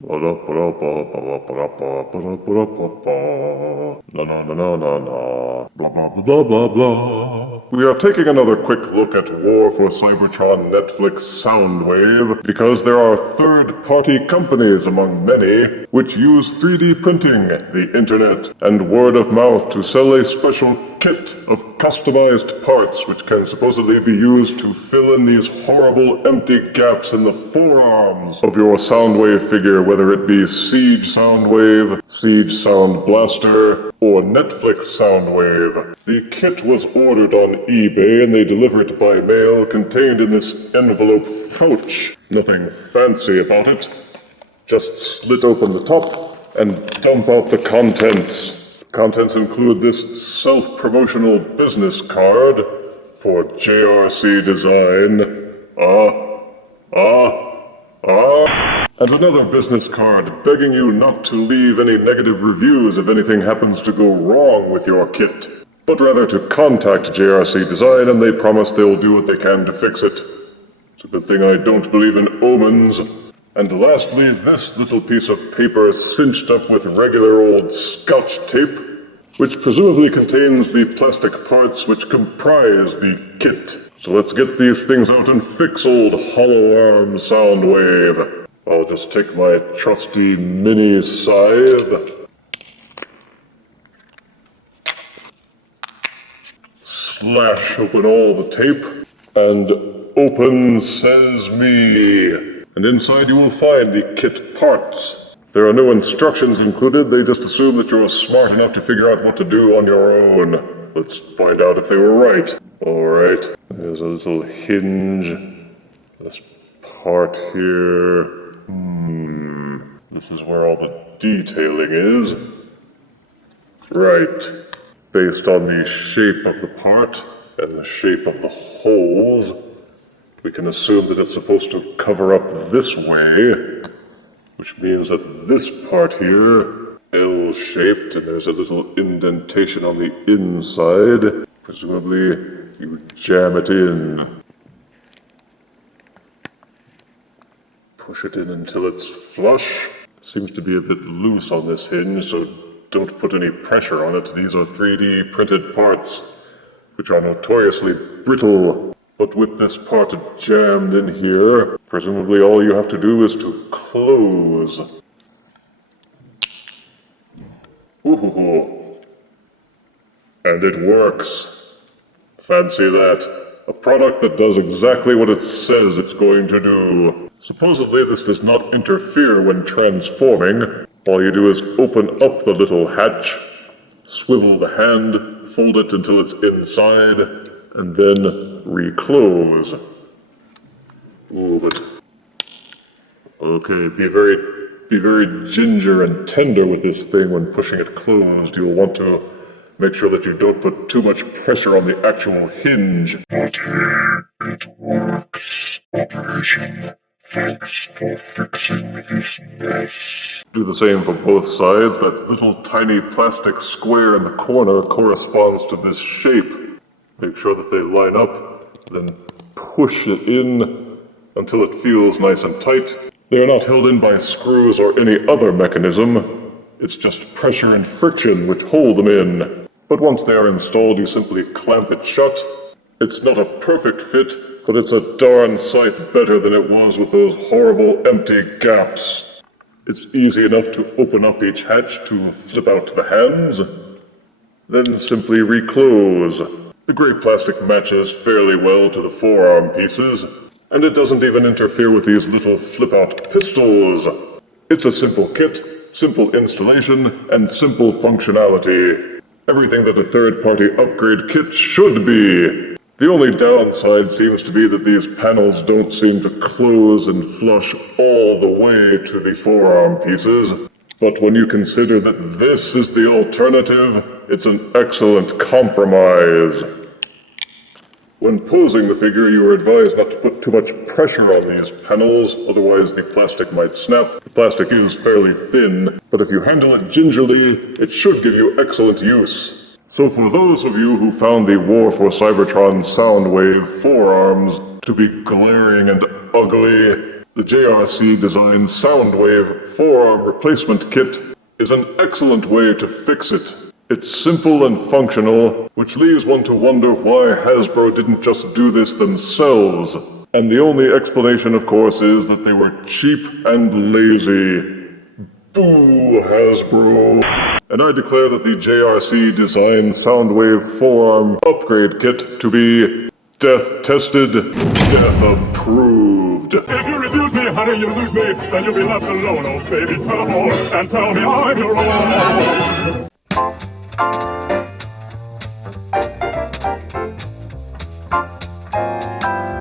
La la la la la la. Blah blah blah blah blah. We are taking another quick look at War for Cybertron Netflix Soundwave because there are third-party companies among many which use 3D printing, the internet, and word of mouth to sell a special kit of customized parts which can supposedly be used to fill in these horrible empty gaps in the forearms of your Soundwave figure, whether it be Siege Soundwave, Siege Sound Blaster, or Netflix Soundwave. The kit was ordered on eBay and they deliver it by mail contained in this envelope pouch. Nothing fancy about it. Just slit open the top and dump out the contents. The contents include this self-promotional business card for JRC design. And another business card begging you not to leave any negative reviews if anything happens to go wrong with your kit, but rather to contact JRC Design and they promise they'll do what they can to fix it. It's a good thing I don't believe in omens. And lastly, this little piece of paper cinched up with regular old Scotch tape, which presumably contains the plastic parts which comprise the kit. So let's get these things out and fix old hollow arm Soundwave. I'll just take my trusty mini scythe, slash open all the tape, and open says me. And inside you will find the kit parts. There are no instructions included, they just assume that you're smart enough to figure out what to do on your own. Let's find out if they were right. Alright, there's a little hinge. This part here. This is where all the detailing is. Right. Based on the shape of the part and the shape of the holes, we can assume that it's supposed to cover up this way, which means that this part here, L-shaped, and there's a little indentation on the inside. Presumably, you jam it in. Push it in until it's flush. Seems to be a bit loose on this hinge, so don't put any pressure on it. These are 3D printed parts, which are notoriously brittle. But with this part jammed in here, presumably all you have to do is to close. Ooh. And it works. Fancy that. A product that does exactly what it says it's going to do. Supposedly this does not interfere when transforming. All you do is open up the little hatch, swivel the hand, fold it until it's inside, and then reclose. Ooh, but... Okay, be very ginger and tender with this thing when pushing it closed. You'll want to make sure that you don't put too much pressure on the actual hinge. But hey, it works. Operation. Thanks for fixing this mess. Do the same for both sides. That little tiny plastic square in the corner corresponds to this shape. Make sure that they line up, then push it in until it feels nice and tight. They are not held in by screws or any other mechanism. It's just pressure and friction which hold them in. But once they are installed, you simply clamp it shut. It's not a perfect fit, but it's a darn sight better than it was with those horrible empty gaps. It's easy enough to open up each hatch to flip out the hands, then simply reclose. The gray plastic matches fairly well to the forearm pieces, and it doesn't even interfere with these little flip-out pistols. It's a simple kit, simple installation, and simple functionality. Everything that a third-party upgrade kit should be. The only downside seems to be that these panels don't seem to close and flush all the way to the forearm pieces. But when you consider that this is the alternative, it's an excellent compromise. When posing the figure, you are advised not to put too much pressure on these panels, otherwise the plastic might snap. The plastic is fairly thin, but if you handle it gingerly, it should give you excellent use. So for those of you who found the War for Cybertron Soundwave Forearms to be glaring and ugly, The JRC designed Soundwave Forearm Replacement Kit is an excellent way to fix it. It's simple and functional, which leaves one to wonder why Hasbro didn't just do this themselves. And the only explanation, of course, is that they were cheap and lazy. Boo, Hasbro! And I declare that the JRC designed Soundwave Forearm Upgrade Kit to be death-tested, death-approved. If you refuse me, honey, you lose me, then you'll be left alone, oh baby, tell them all, and tell me I'm your own.